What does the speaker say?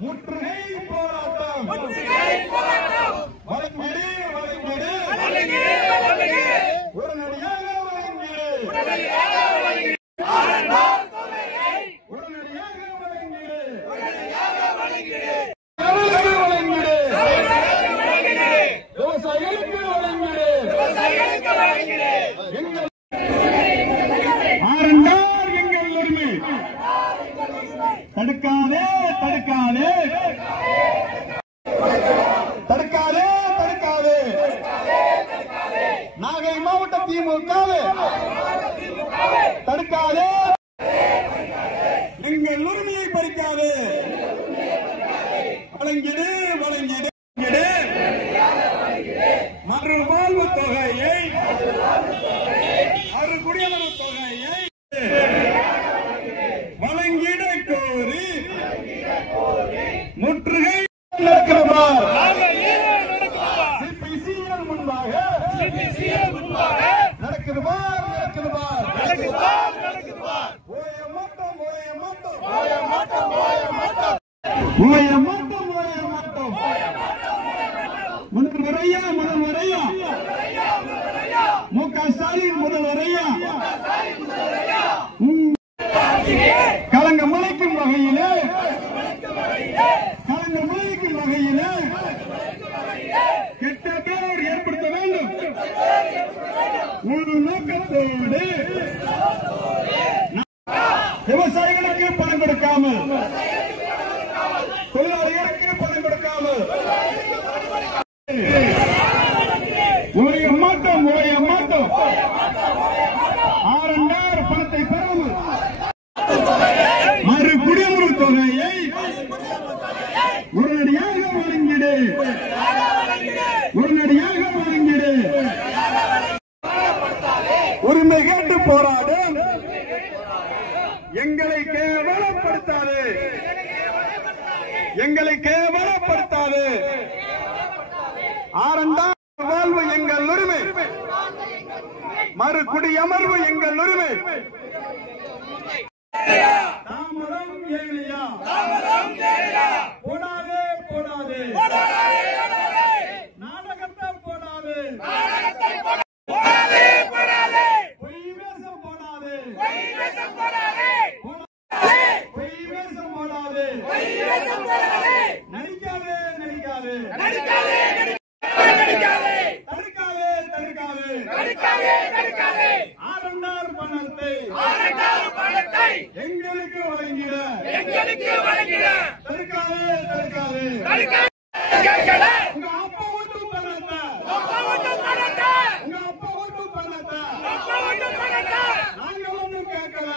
முற்றுகை போராட்டம் வழங்கிடு வழங்கிடு உடனடியாக வழங்கிடு உடனடியாக வழங்கிடு வழங்கிடு விவசாயிகளுக்கு வழங்கிடு எங்கள் ஆரண்டார் எங்கள் உரிமை தடுக்காதே தடுக்காதே தடுக்காதே தடுக்காதே நாகை மாவட்ட திமுகவே தடுக்காதே எங்கள் உரிமையை பறிக்காதே வழங்கிடு வழங்கிடு மறுவாழ்வு தொகையை குடியுரிமை தொகையை வழங்கிட கோரி முற்றுகை நடக்கிறவார் சிபிசிஎல் முன்பாக நடக்கிறவார் ஓய மாட்டோம் முதல்வரையா மு.க. ஸ்டாலின் முதல்வரையா கலங்க முளைக்கும் வகையிலே கெட்ட பேர் ஏற்படுத்த வேண்டும் ஒரு நோக்கத்தோடு விவசாயிகளுக்கு பணம் கொடுக்காமல் தொழிலாளிகளுக்கு பணம் கொடுக்காமல் ஓய மாட்டோம் ஆரண்டார் பணத்தை பெறாமல் மறு குடியுரிமை தொகையை உடனடியாக வழங்கிடு உரிமை கேட்டு போராடும் எங்களை கேவலப்படுத்தாது ஆரண்டார் வாழ்வு எங்கள் உரிமை மறு குடியமர்வு எங்கள் உரிமை தாமதம் ஏனையா போடாதே நாடகத்தை போடாதே பொய் வேஷம் போடாதே நடிக்காதே தடுக்காதே ஆரண்டார் பணத்தை எங்களுக்கு வழங்கிட தடுக்காதே உங்க அப்பா ஓட்டு பணத்தை நாங்க ஒண்ணும் கேட்கல